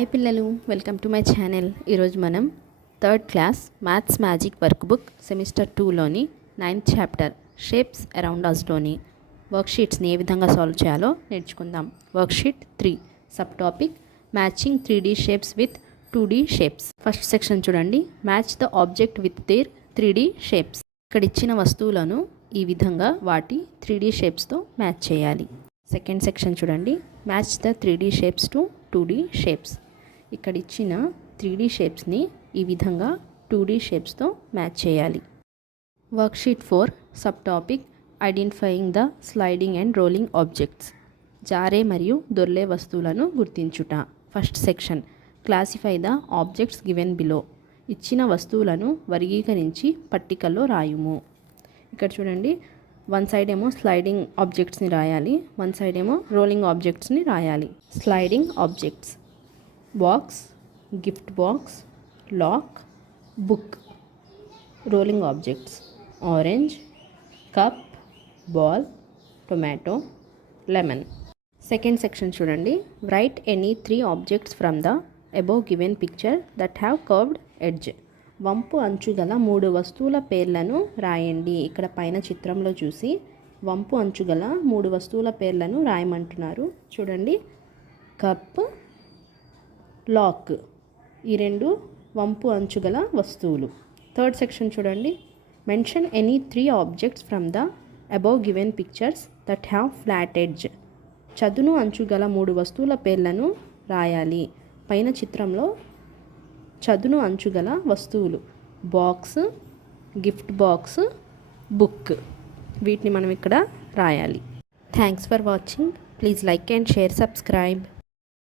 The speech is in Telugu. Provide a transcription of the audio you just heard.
హాయ్ పిల్లలు, వెల్కమ్ టు మై ఛానల్. ఈరోజు మనం third class maths magic workbook semester 2లోని 9th చాప్టర్ షేప్స్ అరౌండ్ అస్లోని వర్క్షీట్స్ని ఏ విధంగా సాల్వ్ చేయాలో నేర్చుకుందాం. Worksheet 3 sub topic matching 3D shapes with 2D shapes. First section చూడండి, match the object with their 3D shapes. ఇక్కడ ఇచ్చిన వస్తువులను ఈ విధంగా వాటి 3D షేప్స్తో మ్యాచ్ చేయాలి. సెకండ్ సెక్షన్ చూడండి, match the 3D shapes to 2D shapes. ఇక్కడ ఇచ్చిన 3D షేప్స్ని ఈ విధంగా 2D షేప్స్తో మ్యాచ్ చేయాలి. Worksheet 4 sub topic identifying the sliding and rolling objects. జారే మరియు దొర్లే వస్తువులను గుర్తించుట. First section classify the objects given below. ఇచ్చిన వస్తువులను వర్గీకరించి పట్టికలో రాయుము. ఇక్కడ చూడండి, వన్ సైడ్ ఏమో స్లైడింగ్ ఆబ్జెక్ట్స్ని రాయాలి, వన్ సైడ్ ఏమో రోలింగ్ ఆబ్జెక్ట్స్ని రాయాలి. Sliding objects box, gift box, lock, book. Rolling objects orange, cup, ball, tomato, lemon. Second section చూడండి, right any 3 objects from the above given picture that have curved edge. వంపు అంచు గల 3 వస్తువుల పేర్లను రాయండి. ఇక్కడ పైన చిత్రంలో చూసి వంపు అంచు గల 3 వస్తువుల పేర్లను రాయమంటున్నారు. చూడండి, కప్, లాక్, ఈ 2 వంపు అంచు గల వస్తువులు. థర్డ్ సెక్షన్ చూడండి, mention any 3 objects from the above given pictures that have flat edge. చదును అంచు గల 3 వస్తువుల పేర్లను రాయాలి. పైన చిత్రంలో చదును అంచుగల వస్తువులు బాక్స్, గిఫ్ట్ బాక్స్, బుక్. వీటిని మనం ఇక్కడ రాయాలి. Thanks for watching. Please like and share, subscribe.